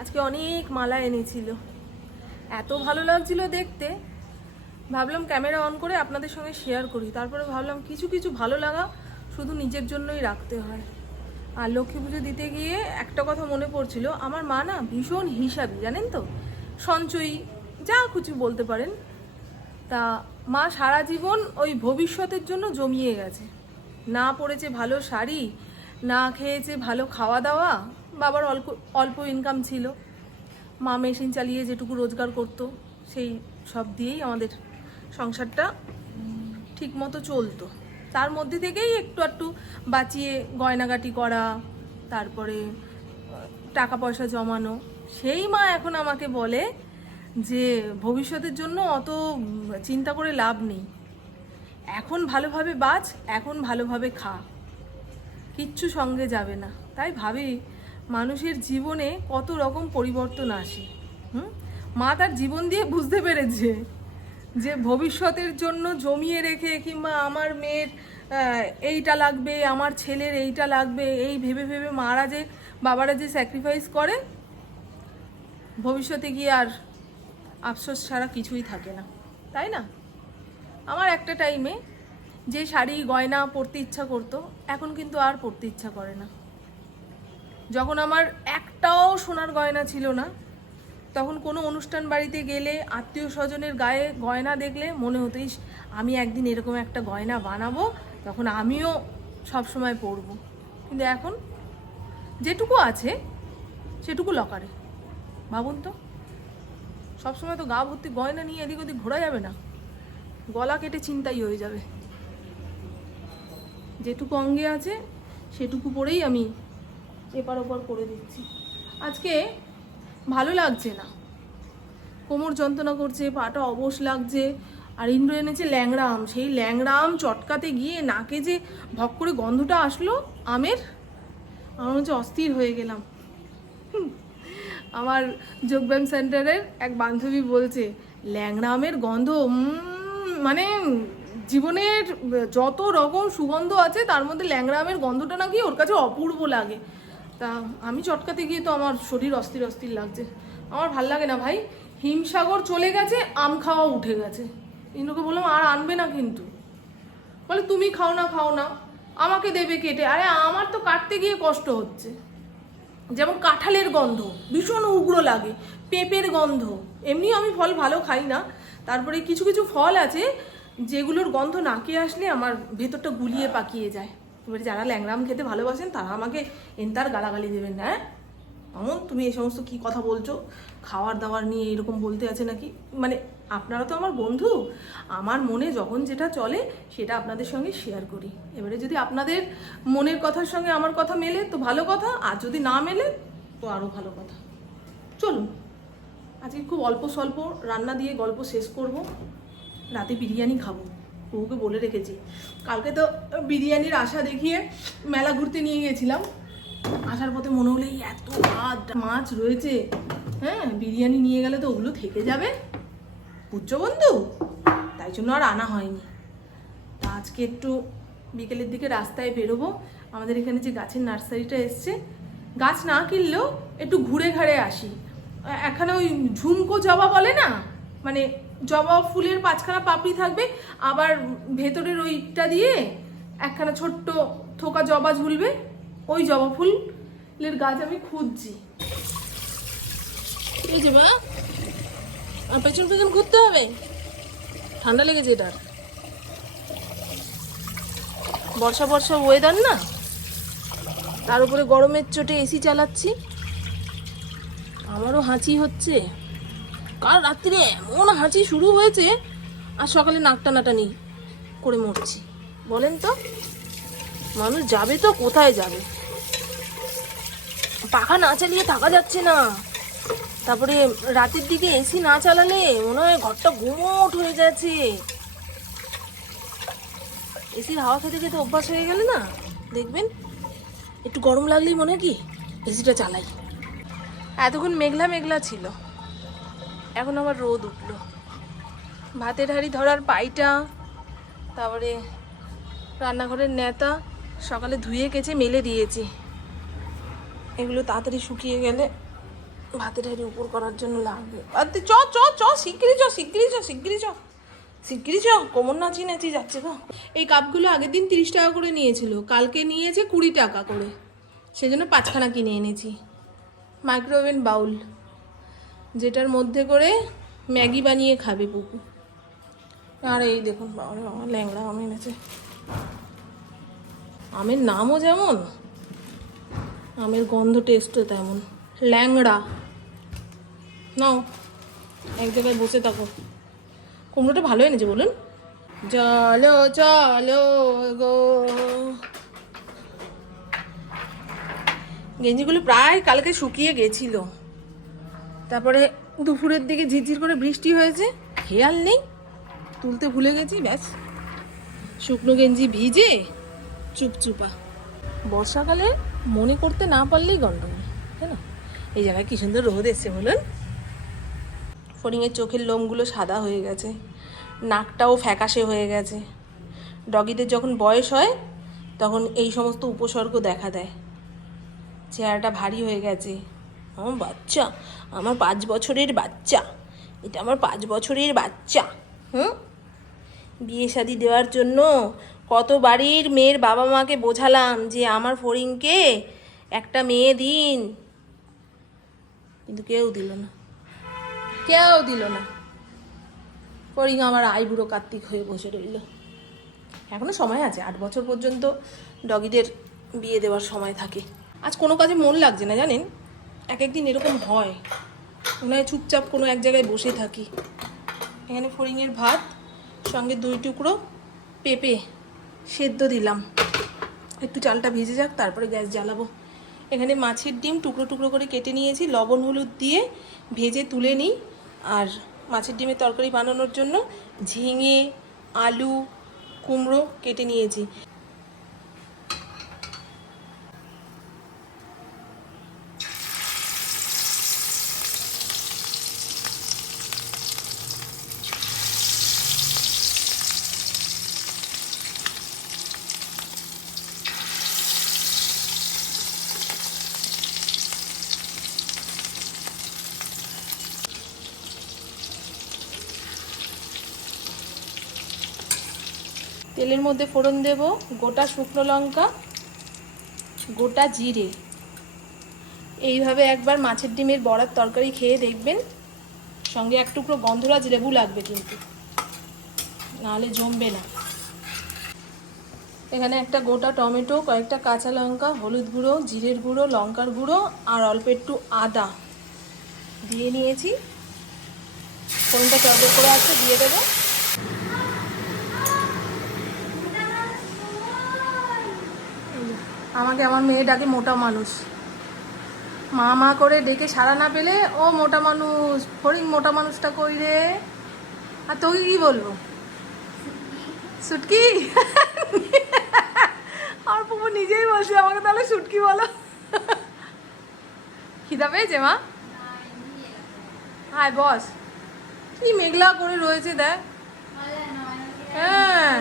আজকে অনেক মালা এনেছিল। এত ভালো লাগছিল দেখতে। ভাবলাম ক্যামেরা অন করে আপনাদের সঙ্গে শেয়ার করি। তারপরে ভাবলাম কিছু কিছু ভালো লাগা শুধু নিজের জন্যই রাখতে হয়। আর লক্ষ্মী পুজো দিতে গিয়ে একটা কথা মনে পড়ছিল, আমার মা না ভীষণ হিসাবি, জানেন তো? সঞ্চয়ী, যা কিছু বলতে পারেন। তা মা সারা জীবন ওই ভবিষ্যতের জন্য জমিয়ে গেছে। না পড়েছে ভালো শাড়ি, না খেয়েছে ভালো খাওয়া দাওয়া বাবার অল্প অল্প ইনকাম ছিল। মা মেশিন চালিয়ে যেটুকু রোজগার করতো, সেই সব দিয়েই আমাদের সংসারটা ঠিক মতো চলতো। তার মধ্যে থেকেই একটু একটু বাঁচিয়ে গয়নাগাটি করা, তারপরে টাকা পয়সা জমানো। সেই মা এখন আমাকে বলে যে, ভবিষ্যতের জন্য অত চিন্তা করে লাভ নেই। এখন ভালোভাবে বাঁচ, এখন ভালোভাবে খা। কিচ্ছু সঙ্গে যাবে না। তাই ভাবি মানুষের জীবনে কত রকম পরিবর্তন আসে, হুম? মা তার জীবন দিয়ে বুঝতে পেরেছে যে ভবিষ্যতের জন্য জমিয়ে রেখে কিংবা আমার মেয়ের এইটা লাগবে, আমার ছেলের এইটা লাগবে, এই ভেবে ভেবে মারা যে বাবারা যে স্যাক্রিফাইস করে, ভবিষ্যতে গিয়ে আর আফসোস ছাড়া কিছুই থাকে না, তাই না? আমার একটা টাইমে যে শাড়ি, গয়না পরতে ইচ্ছা করতো, এখন কিন্তু আর পরতে ইচ্ছা করে না। যখন আমার একটাও সোনার গয়না ছিল না, তখন কোনো অনুষ্ঠান বাড়িতে গেলে আত্মীয় স্বজনের গায়ে গয়না দেখলে মনে হতো, ইস, আমি একদিন এরকম একটা গয়না বানাবো, তখন আমিও সব সময় পরবো। কিন্তু এখন যেটুকু আছে, সেটুকু লকারে। ভাবুন তো সবসময় তো গা ভর্তি গয়না নিয়ে এদিক ওদিক ঘোরা যাবে না, গলা কেটে চিন্তাই হয়ে যাবে। যেটুকু অঙ্গে আছে, সেটুকু পরেই আমি এপার ওপার করে দিচ্ছি। আজকে ভালো লাগছে না। কোমর যন্ত্রণা করছে, পাটা অবশ লাগছে, আর ইন্দ্র এনেছে ল্যাংড়া আম। সেই ল্যাংড়া আম চটকাতে গিয়ে নাকে যে ভক করে গন্ধটা আসলো আমের, আমার হচ্ছে অস্থির হয়ে গেলাম। আমার যোগব্যায়াম সেন্টারের এক বান্ধবী বলছে, ল্যাংড়া আমের গন্ধ মানে জীবনের যত রকম সুগন্ধ আছে, তার মধ্যে ল্যাংড়া আমের গন্ধটা নাকি ওর কাছে অপূর্ব লাগে। তা আমি চটকাতে গিয়ে তো আমার শরীর অস্থির অস্থির লাগছে। আমার ভালো লাগে না ভাই। হিমসাগর চলে গেছে, আম খাওয়া উঠে গেছে। ইন্দ্রকে বললাম, আর আনবে না কিন্তু। বলে, তুমি খাও না খাও না। আমাকে দেবে কেটে। আরে, আমার তো কাটতে গিয়ে কষ্ট হচ্ছে। যেমন কাঁঠালের গন্ধ, ভীষণ উগ্র লাগে, পেঁপের গন্ধ। এমনিও আমি ফল ভালো খাই না। তারপরে কিছু কিছু ফল আছে, যেগুলোর গন্ধ নাকে আসলে আমার ভেতরটা গুলিয়ে পাকিয়ে যায়। এবারে যারা ল্যাংরাম খেতে ভালোবাসেন, তারা আমাকে এন্তার গালাগালি দেবেন না হ্যাঁ? অমন তুমি এই সমস্ত কি কথা বলছো? খাওয়ার দাওয়ার নিয়ে এরকম বলতে আছে নাকি? মানে আপনারা তো আমার বন্ধু। আমার মনে যখন যেটা চলে, সেটা আপনাদের সঙ্গে শেয়ার করি। এবারে যদি আপনাদের মনের কথার সঙ্গে আমার কথা মেলে, তো ভালো কথা, আর যদি না মেলে, তো আরও ভালো কথা। চলুন, আজকে খুব অল্প স্বল্প রান্না দিয়ে গল্প শেষ করব। রাতে বিরিয়ানি খাব। বউকে বলে রেখেছি। কালকে তো বিরিয়ানির আশা দেখিয়ে মেলা ঘুরতে নিয়ে গেছিলাম আসার পথে মনে হলো এত ভাত মাছ রয়েছে। হ্যাঁ বিরিয়ানি নিয়ে গেলে তো ওগুলো থেকে যাবে। বুঝছ বন্ধু? তাই জন্য আর আনা হয়নি। তা আজকে একটু বিকেলের দিকে রাস্তায় বেরোবো। আমাদের এখানে যে গাছের নার্সারিটা এসছে, গাছ না কিনলেও একটু ঘুরে ঘাড়ে আসি। এখানে ওই ঝুমকো জবা বলে না? মানে জবা ফুলের পাঁচখানা পাপড়ি থাকবে, আবার ভেতরের ওইটা দিয়ে একখানা ছোট্ট থোকা জবা ঝুলবে, ওই জবা ফুলের গাছ আমি খুঁজছি। আর পেছন পেছন ঘুরতে হবে? ঠান্ডা লেগেছে এটার। বর্ষা বর্ষা ওয়েদার না? তার উপরে গরমের চোটে এসি চালাচ্ছি। আমারও হাঁচি হচ্ছে। কাল রাত্রিরে এমন হাঁচি শুরু হয়েছে আর সকালে নাক টানাটানি করে মরছি। বলেন তো, মানুষ যাবে তো, কোথায় যাবে? পাখা না চালিয়ে থাকা যাচ্ছে না। তারপরে রাতের দিকে এসি না চালালে মনে হয় ঘরটা গুমোট হয়ে যাচ্ছে। এসির হাওয়া খেতে খেতে অভ্যাস হয়ে গেলে না, দেখবেন? একটু গরম লাগলেই মনে হয় কি, এসিটা চালাই। এতক্ষণ মেঘলা মেঘলা ছিল। এখন আবার রোদ উঠল। ভাতের হাঁড়ি ধরার পাইটা, তারপরে রান্নাঘরের নেতা সকালে ধুয়ে কেচে মেলে দিয়েছি। এগুলো তাড়াতাড়ি শুকিয়ে গেলে ভাতের হাড়ি উপর করার জন্য লাগবে। আর চ চ চ শিগগিরি চ শিগগিরি চ শিগগিরি চ শিগগিরি চ, কোমর নাচি নাচি যাচ্ছে তো এই কাপগুলো আগের দিন তিরিশ টাকা করে নিয়েছিল, কালকে নিয়েছে কুড়ি টাকা করে। সেজন্য পাঁচখানা কিনে এনেছি। Micro oven bowl. যেটার মধ্যে করে ম্যাগি বানিয়ে খাবে পুকু। আর এই দেখুন বাবা রে বাবা, ল্যাংড়া আম এনেছে। আমের নামও যেমন, আমের গন্ধ টেস্টও তেমন। ল্যাংড়া। নাও, এক জায়গায় বসে থাকো। কুমড়োটা ভালো এনেছে বলুন। চলো চলো গো। গেঞ্জিগুলো প্রায় কালকে শুকিয়ে গেছিল। তারপরে দুপুরের দিকে ঝিরঝির করে বৃষ্টি হয়েছে, খেয়াল নেই, তুলতে ভুলে গেছি, ব্যাস। শুকনো গেঞ্জি ভিজে চুপচুপা। বর্ষাকালে মনে করতে না পারলেই গন্ডগোল, তাই না? এই জায়গায় কি সুন্দর রোদ এসছে, বলুন। ফড়িংয়ের চোখের লোমগুলো সাদা হয়ে গেছে, নাকটাও ফ্যাকাশে হয়ে গেছে। ডগিদের যখন বয়স হয়, তখন এই সমস্ত উপসর্গ দেখা দেয়। চেহারাটা ভারী হয়ে গেছে আমার বাচ্চা, আমার পাঁচ বছরের বাচ্চা, এটা আমার পাঁচ বছরের বাচ্চা, হুম? বিয়ে শাদি দেওয়ার জন্য কত বাড়ির মেয়ের বাবা মাকে বোঝালাম যে আমার ফড়িংকে একটা মেয়ে দিন। কিন্তু কেউ দিল না। কেউ দিল না। ফড়িং আমার আইবুড়ো কার্তিক হয়ে বসে রইল। এখনও সময় আছে, আট বছর পর্যন্ত ডগিদের বিয়ে দেওয়ার সময় থাকে। আজ কোনো কাজে মন লাগছে না, জানেন? এক একদিন এরকম হয়। হয় চুপচাপ কোনো এক জায়গায় বসে থাকি। এখানে ফড়িংয়ের ভাত, সঙ্গে দুই টুকরো পেঁপে সেদ্ধ দিলাম। একটু চালটা ভিজে যাক, তারপরে গ্যাস জ্বালাবো। এখানে মাছের ডিম টুকরো টুকরো করে কেটে নিয়েছি। লবণ, হলুদ দিয়ে ভেজে তুলে নিই। আর মাছের ডিমের তরকারি বানানোর জন্য ঝিঙে, আলু, কুমড়ো কেটে নিয়েছি। তেলের মধ্যে ফোড়ন দেব, গোটা শুকনো লঙ্কা, গোটা জিরে। এইভাবে একবার মাছের ডিমের বড়ার তরকারি খেয়ে দেখবেন, সঙ্গে এক টুকরো গন্ধরাজ লেবু লাগবে কিন্তু। নাহলে জমবে না। এখানে একটা গোটা টমেটো, কয়েকটা কাঁচা লঙ্কা, হলুদ গুঁড়ো, জিরের গুঁড়ো, লঙ্কার গুঁড়ো আর অল্প একটু আদা দিয়ে নিয়েছি। ফোনটা চড় করে আছে, দিয়ে দেবো। আমাকে আমার মেয়ে ডাকে মোটা মানুষ। মা মা করে ডেকে সারা না পেলে, ও মোটা মানুষ ফরিং মোটা মানুষটা কই রে? আর তোকে কি বলব? সুটকি? আমার পুপু নিজেই বলছে, আমাকে তাহলে সুটকি বলো। খিদা পেয়েছে, মা? হায় বস, কি মেঘলা করে রয়েছে, দেখ। হ্যাঁ।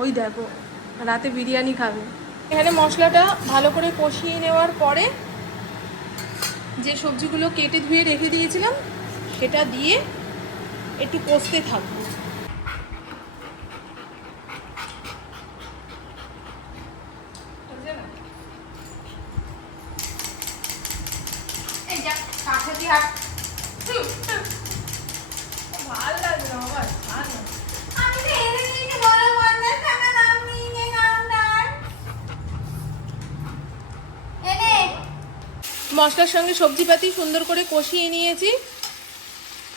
ওই দেখো রাতে বিরিয়ানি খাবে। এখানে মশলাটা ভালো করে কষিয়ে নেওয়ার পরে যে সবজিগুলো কেটে ধুয়ে রেখে দিয়েছিলাম, সেটা দিয়ে একটু কষতে থাকব। ভালো লাগবে না বাবা ছাড় না। মশলার সঙ্গে সবজিপাতি সুন্দর করে কষিয়ে নিয়েছি।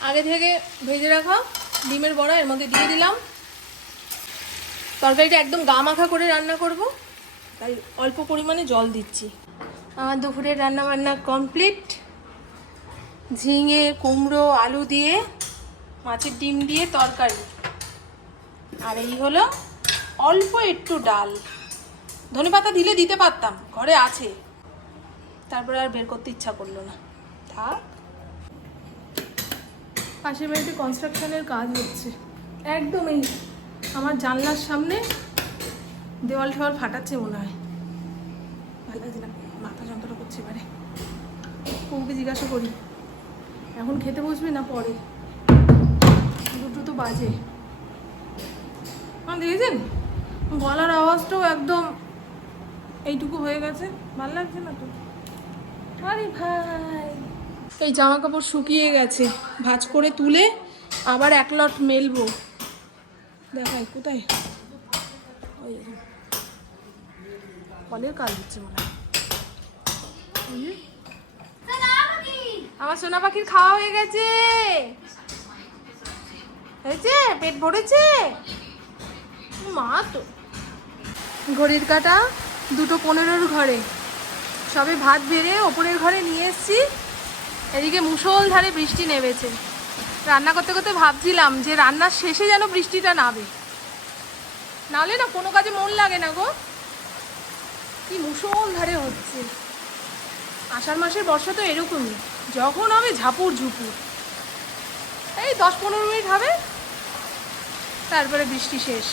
আগে থেকে ভেজে রাখা ডিমের বড়া, এর মধ্যে দিয়ে দিলাম। তরকারিটা একদম গা মাখা করে রান্না করব, তাই অল্প পরিমাণে জল দিচ্ছি। আমার দুপুরের রান্না বান্না কমপ্লিট ঝিঙে, কুমড়ো, আলু দিয়ে, মাছের ডিম দিয়ে তরকারি। আর এই হলো অল্প একটু ডাল। ধনে পাতা দিলে দিতে পারতাম, ঘরে আছে। তারপরে আর বের করতে ইচ্ছা করল না। থাক। পাশের বাড়িতে কনস্ট্রাকশনের কাজ হচ্ছে। একদম এই আমার জানলার সামনে দেওয়াল ঠেওয়াল ফাটাচ্ছে মনে হয়। ভালো লাগছে না, মাথা যন্ত্রণা করছে এবারে। জামাইবাবুকে জিজ্ঞাসা করি, এখন খেতে বসবে না পরে? দুটো তো বাজে। হ্যাঁ দেখেছেন? গলার আওয়াজটাও একদম এইটুকু হয়ে গেছে। ভালো লাগছে না তো? আরে ভাই। এই জামা কাপড় শুকিয়ে গেছে, ভাঁজ করে তুলে আবার এক লট মেলবো। দেখাই, কোথায়। কলের কাজ হচ্ছে মনে। আমার সোনা পাখির খাওয়া হয়ে গেছে। হয়েছে? পেট ভরেছে? মা তো। ঘড়ির কাটা দুটো পনেরোর ঘরে। সবে ভাত বেড়ে ওপরের ঘরে নিয়ে এসছি। এদিকে মুষলধারে বৃষ্টি নেমেছে। রান্না করতে করতে ভাবছিলাম যে রান্নার শেষে যেন বৃষ্টিটা নাবে নাহলে না কোনো কাজে মন লাগে না গো। কি মুষলধারে হচ্ছে। আষাঢ় মাসের বর্ষা তো এরকমই। যখন হবে ঝাপুর ঝুপুর। এই দশ পনেরো মিনিট হবে। তারপরে বৃষ্টি শেষ।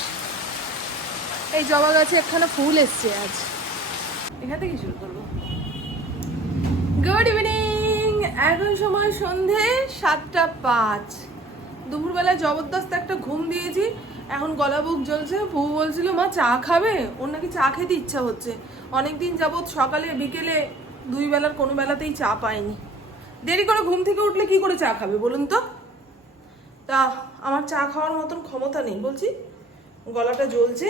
এই জবা গাছে একখানা ফুল এসছে আজ। এখান থেকে শুরু করব গুড ইভিনিং এখন সময় সন্ধে সাতটা পাঁচ। দুপুরবেলা জবরদস্ত একটা ঘুম দিয়েছি। এখন গলা বুক জ্বলছে, বউ বলছিল, মা, চা খাবে? ওর নাকি চা খেতে ইচ্ছা হচ্ছে। অনেকদিন যাবৎ সকালে, বিকেলে, দুই বেলার কোনো বেলাতেই চা পায়নি দেরি করে ঘুম থেকে উঠলে কি করে চা খাবে বলুন তো? তা, আমার চা খাওয়ার মতন ক্ষমতা নেই, বলছি। গলাটা জ্বলছে।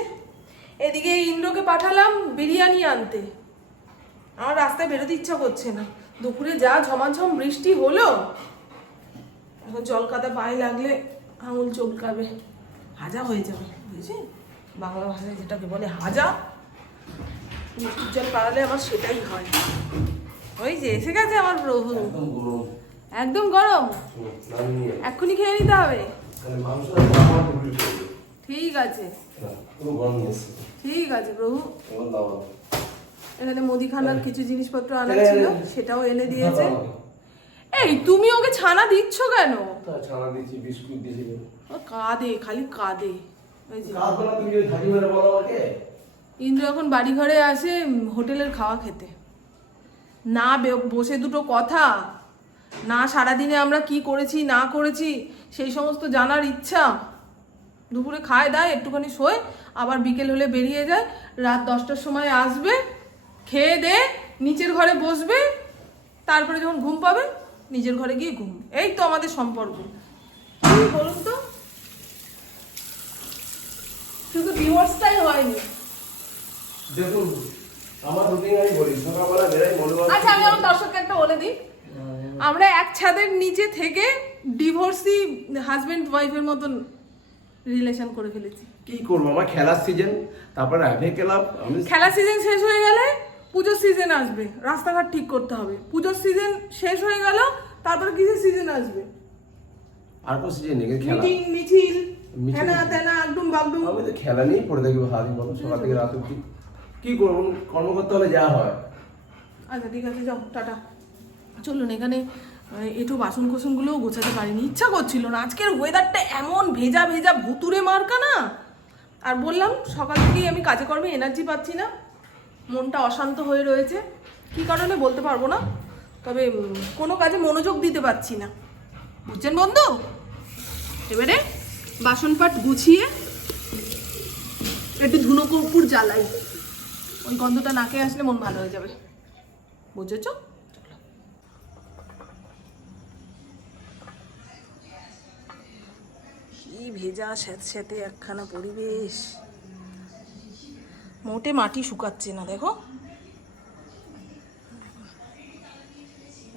এদিকে ইন্দ্রকে পাঠালাম বিরিয়ানি আনতে। আমার রাস্তায় বেরোতে ইচ্ছা করছে না। দুপুরে যা ঝমাঝম বৃষ্টি হলো এখন জল কাদা পায়ে লাগলে আঙুল চলকাবে। হাজা হয়ে যাবে বুঝেছি বাংলা ভাষায় যেটাকে বলে হাজা। বৃষ্টির জল পাড়ালে আমার সেটাই হয়। ওই যে এসে গেছে আমার প্রভু। একদম গরম। একদম গরম? এক্ষুনি খেয়ে নিতে হবে? ঠিক আছে। ঠিক আছে প্রভু। এখানে মুদিখানার কিছু জিনিসপত্র আনা এনে- ছিল সেটাও এনে দিয়েছে। এই তুমি ওকে ছানা দিচ্ছ কেন? ছানা দিয়েছি বিস্কুট দিয়েছি। ও কাঁদে খালি কাঁদে। ইন্দ্র এখন বাড়ি ঘরে আসে হোটেলের খাওয়া খেতে। না বসে দুটো কথা। না সারাদিনে আমরা কি করেছি না করেছি সেই সমস্ত জানার ইচ্ছা। দুপুরে খায় দায় একটুখানি শোয় আবার বিকেল হলে বেরিয়ে যায় রাত দশটার সময় আসবে খেয়ে দে নিচের ঘরে বসবে তারপরে যখন ঘুম পাবে নিজের ঘরে গিয়ে ঘুম এই তো আমাদের সম্পর্ক। বলুন তো? শুধু ডিভোর্সটাই হয়নি। দেখুন আমার রুটিন আমি বলি সকালবেলা বেরাই মনে আচ্ছা আমি আমার দর্শককে একটা বলে দিই। আমরা এক ছাদের নিচে থেকে ডিভোর্সি হাজবেন্ড ওয়াইফের মতন রিলেশন করে ফেলেছি। কি করব? আমার খেলার সিজন তারপরে আমি খেলা সিজন শেষ হয়ে গেলে পুজোর সিজন আসবে রাস্তাঘাট ঠিক করতে হবে। পুজোর সিজন শেষ হয়ে গেল তারপর কিসের সিজন আসবে? আর কোনো সিজন নেই খেলা। মিটিং মিছিল। হ্যানা তেনা একদম বাগডুম। আমি তো খেলা নিয়েই পড়ে থাকি সারাদিন বলো সকাল থেকে রাত অব্দি কি করব? কর্ম করতে হলে যা হয়। আচ্ছা ঠিক আছে যাও টাটা। চলুন এখানে একটু বাসন কোসনগুলোও গোছাতে পারিনি। ইচ্ছা করছিল না। আজকের ওয়েদারটা এমন ভেজা ভেজা ভুতুরে মার্কা না। আর বললাম সকাল থেকেই আমি কাজে কর্মে এনার্জি পাচ্ছি না। মনটা অশান্ত হয়ে রয়েছে। কি কারণে বলতে পারব না, তবে কোনো কাজে মনোযোগ দিতে পারছি না। বুঝছেন বন্ধু? এবারে বাসনপাট গুছিয়ে একটু ধুনো কর্পূর জ্বালাই। ওই গন্ধটা নাকে আসলে মন ভালো হয়ে যাবে। বুঝেছ। কি ভেজা স্যাঁতস্যাঁতে একখানা পরিবেশ। মোটে মাটি শুকাচ্ছে না, দেখো।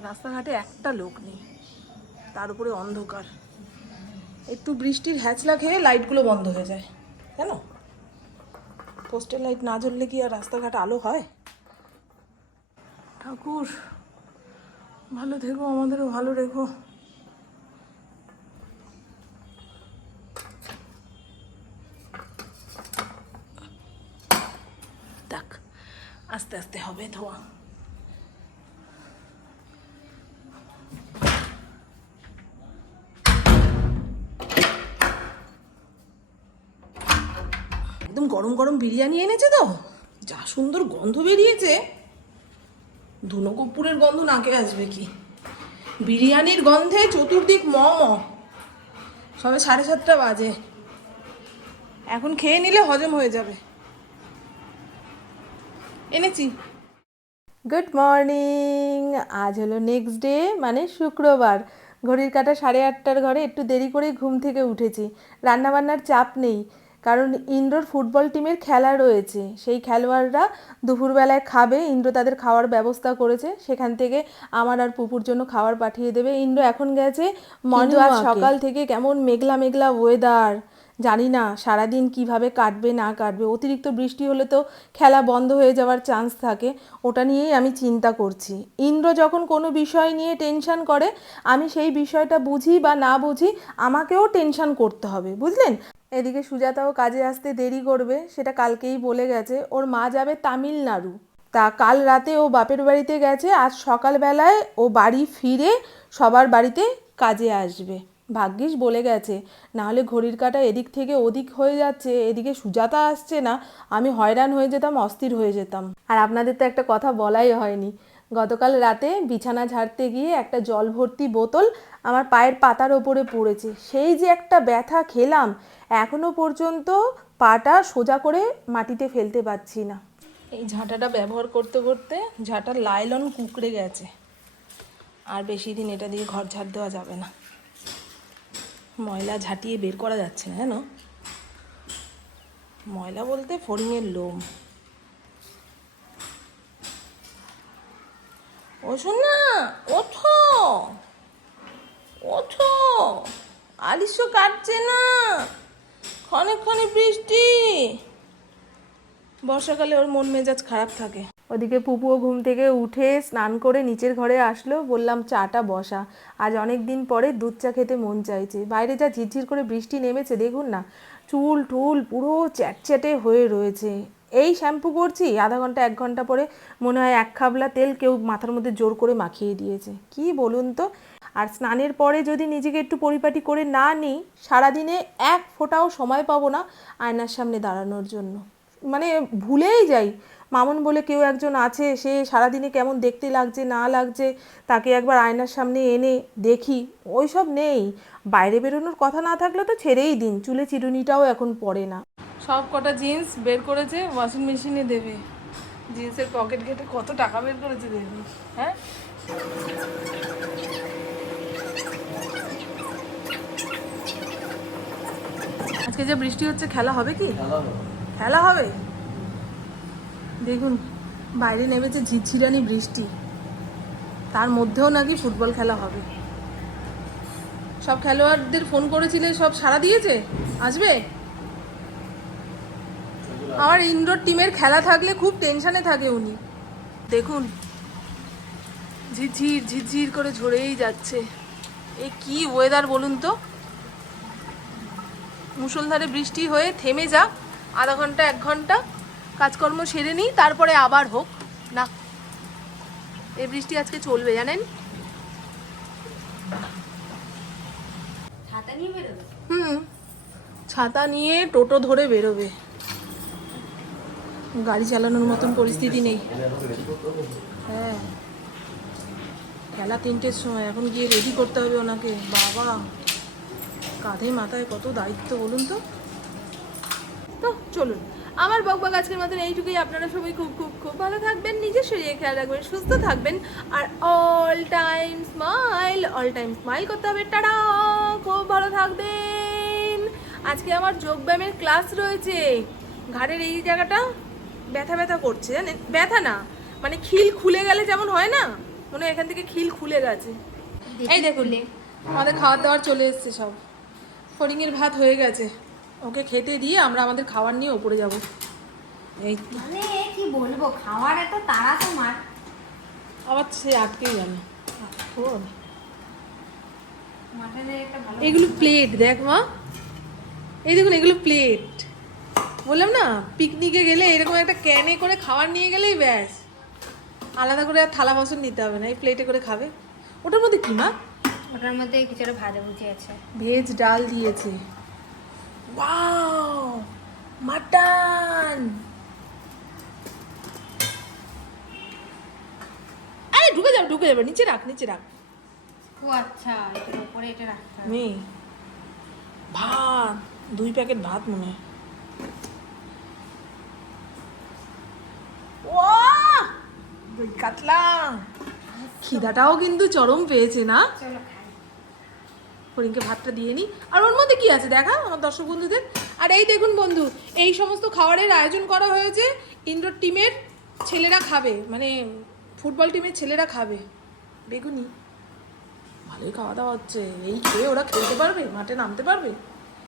রাস্তাঘাটে একটা লোক নেই, তার উপরে অন্ধকার। একটু বৃষ্টির হ্যাচলা খেয়ে লাইটগুলো বন্ধ হয়ে যায় কেন পোস্টের লাইট না জ্বললে কি আর রাস্তাঘাট আলো হয়? ঠাকুর, ভালো থেকো, আমাদেরও ভালো রেখো দেখ আস্তে আস্তে হবে ধোয়া একদম গরম গরম বিরিয়ানি এনেছে তো? যা সুন্দর গন্ধ বেরিয়েছে। ধুনো কর্পূরের গন্ধ নাকে আসবে কি? বিরিয়ানির গন্ধে চতুর্দিক ম ম সবে সাড়ে সাতটা বাজে। এখন খেয়ে নিলে হজম হয়ে যাবে। এনেছি। গুড মর্নিং আজ হলো নেক্সট ডে মানে শুক্রবার। ঘড়ির কাটা সাড়ে আটটার ঘরে একটু দেরি করে ঘুম থেকে উঠেছি। রান্নাবান্নার চাপ নেই কারণ ইন্দ্রর ফুটবল টিমের খেলা রয়েছে। সেই খেলোয়াড়রা দুপুরবেলায় খাবে ইন্দ্র তাদের খাওয়ার ব্যবস্থা করেছে। সেখান থেকে আমার আর পুপুর জন্য খাবার পাঠিয়ে দেবে। ইন্দ্র এখন গেছে মর্নিং আজ সকাল থেকে কেমন মেঘলা মেঘলা ওয়েদার জানি না, সারাদিন কীভাবে কাটবে, না কাটবে। অতিরিক্ত বৃষ্টি হলে তো খেলা বন্ধ হয়ে যাওয়ার চান্স থাকে। ওটা নিয়েই আমি চিন্তা করছি। ইন্দ্র যখন কোনো বিষয় নিয়ে টেনশন করে, আমি সেই বিষয়টা বুঝি বা না বুঝি, আমাকেও টেনশন করতে হবে, বুঝলেন? এদিকে সুজাতাও কাজে আসতে দেরি করবে, সেটা কালকেই বলে গেছে। ওর মা যাবে তামিলনাড়ু। তা কাল রাতে ও বাপের বাড়িতে গেছে, আজ সকালবেলায় ও বাড়ি ফিরে সবার বাড়িতে কাজে আসবে। ভাগ্যিস বলে গেছে। নাহলে ঘড়ির কাটা এদিক থেকে ওদিক হয়ে যাচ্ছে, এদিকে সুজাতা আসছে না, আমি হয়রান হয়ে যেতাম, অস্থির হয়ে যেতাম। আর আপনাদের তো একটা কথা বলাই হয়নি। গতকাল রাতে বিছানা ঝাড়তে গিয়ে একটা জল ভর্তি বোতল আমার পায়ের পাতার ওপরে পড়েছে। সেই যে একটা ব্যথা খেলাম, এখনও পর্যন্ত পাটা সোজা করে মাটিতে ফেলতে পারছি না। এই ঝাঁটাটা ব্যবহার করতে করতে ঝাঁটার লাইলন কুকড়ে গেছে। আর বেশি দিন এটা দিয়ে ঘর ঝাড় দেওয়া যাবে না। ময়লা ঝাঁটিয়ে বের করা যাচ্ছে না, জানো? ময়লা বলতে ফড়িংয়ের লোম। ও না ওঠো! ওঠো! আলিশও কাটছে না। ক্ষণে ক্ষণে বৃষ্টি। বর্ষাকালে ওর মন মেজাজ খারাপ থাকে। ওদিকে পুপুও ঘুম থেকে উঠে স্নান করে নিচের ঘরে আসলো, বললাম, চাটা বসা। আজ অনেক দিন পরে দুধ চা খেতে মন চাইছে। বাইরে যা ঝিরঝির করে বৃষ্টি নেমেছে, দেখুন না, চুল টুল পুরো চ্যাটচ্যাটে হয়ে রয়েছে। এই শ্যাম্পু করছি, আধা ঘণ্টা, এক ঘণ্টা পরে মনে হয় এক খাবলা তেল কেউ মাথার মধ্যে জোর করে মাখিয়ে দিয়েছে। কি বলুন তো? আর স্নানের পরে যদি নিজেকে একটু পরিপাটি করে না নিই, সারাদিনে এক ফোঁটাও সময় পাবো না আয়নার সামনে দাঁড়ানোর জন্য। মানে ভুলেই যাই। মামুন বলে কেউ একজন আছে সে সারাদিনে কেমন দেখতে লাগছে না লাগছে তাকে একবার আয়নার সামনে এনে দেখি। ওইসব নেই। বাইরে বেরোনোর কথা না থাকলে তো ছেড়েই দিন চুলে চিরুনিটাও এখন পড়ে না। সব কটা জিন্স বের করেছে ওয়াশিং মেশিনে দেবে। জিন্সের পকেট ঘেটে কত টাকা বের করেছে দেবে হ্যাঁ? আজকে যে বৃষ্টি হচ্ছে খেলা হবে কি? খেলা হবে? দেখুন, বাইরে নেমেছে ঝিরঝিরানি বৃষ্টি। তার মধ্যেও নাকি ফুটবল খেলা হবে। সব খেলোয়াড়দের ফোন করেছিলে, সব সাড়া দিয়েছে? আসবে? আমার ইনডোর টিমের খেলা থাকলে খুব টেনশনে থাকে উনি। দেখুন, ঝিরঝির ঝিরঝির করে ঝরেই যাচ্ছে। এ কি ওয়েদার বলুন তো? মুষলধারে বৃষ্টি হয়ে থেমে যাক, আধা ঘণ্টা, এক ঘণ্টা। কাজকর্ম সেরে নিই তারপরে আবার হোক। না এই বৃষ্টি আজকে চলবে জানেন? ছাতা নিয়ে বেরোবে? হুম ছাতা নিয়ে টোটো ধরে বেরোবে। গাড়ি চালানোর মতন পরিস্থিতি নেই। হ্যাঁ খেলা তিনটের সময় এখন গিয়ে রেডি করতে হবে ওনাকে। বাবা কাঁধে মাথায় কত দায়িত্ব বলুন তো? তো চলুন। আমার বকবক আজকের মতন এইটুকুই। আপনারা সবাই খুব খুব খুব ভালো থাকবেন, নিজের শরীরে খেয়াল রাখবেন, সুস্থ থাকবেন, আর all time smile all time smile করতে হবে। টাটা! খুব ভালো থাকবেন। আজকে আমার যোগব্যায়ামের ক্লাস রয়েছে। ঘাড়ের এই জায়গাটা ব্যথা ব্যথা করছে, জানেন? ব্যথা না মানে খিল খুলে গেলে যেমন হয় না, মনে হয় এখান থেকে খিল খুলে গেছে। এই দেখুন, আমাদের খাবার দাওয়ার চলে এসছে সব। ফড়িংয়ের ভাত হয়ে গেছে। ওকে খেতে দিয়ে আমরা আমাদের খাবার নিয়ে ওপরে যাব। এই মানে কি বলব খাওয়ার এত তাড়া তোমার আবার সে আটকেই গেল। এগুলো প্লেট দেখ মা। এই দেখুন এগুলো প্লেট বললাম না পিকনিকে গেলে এরকম একটা ক্যানে করে খাবার নিয়ে গেলেই ব্যাস। আলাদা করে আর থালা বাসন নিতে হবে না এই প্লেটে করে খাবে। ওটার মধ্যে কি মা? ওটার মধ্যে কিছু একটা ভাজা ভুজি আছে। ভেজ ডাল দিয়েছে। ওয়াও মাটন আরে ঢুকে যাবে ঢুকে যাবে। নিচে রাখ নিচে রাখ। ও আচ্ছা এটার উপরে এটা রাখতে হবে। নেই ভাত। দুই প্যাকেট ভাত মনে হয়! দই কাতলা। খিদাটাও কিন্তু চরম পেয়েছে না? চলো হরিণকে ভাতটা দিয়ে নিই আর ওর মধ্যে কি আছে দেখা, আমার দর্শক বন্ধুদের? আর এই দেখুন বন্ধু, এই সমস্ত খাবারের আয়োজন করা হয়েছে, ইন্ডোর টিমের ছেলেরা খাবে মানে ফুটবল টিমের ছেলেরা খাবে। বেগুনি, ভালোই খাওয়া দাওয়া হচ্ছে। এই খেয়ে ওরা খেলতে পারবে, মাঠে নামতে পারবে?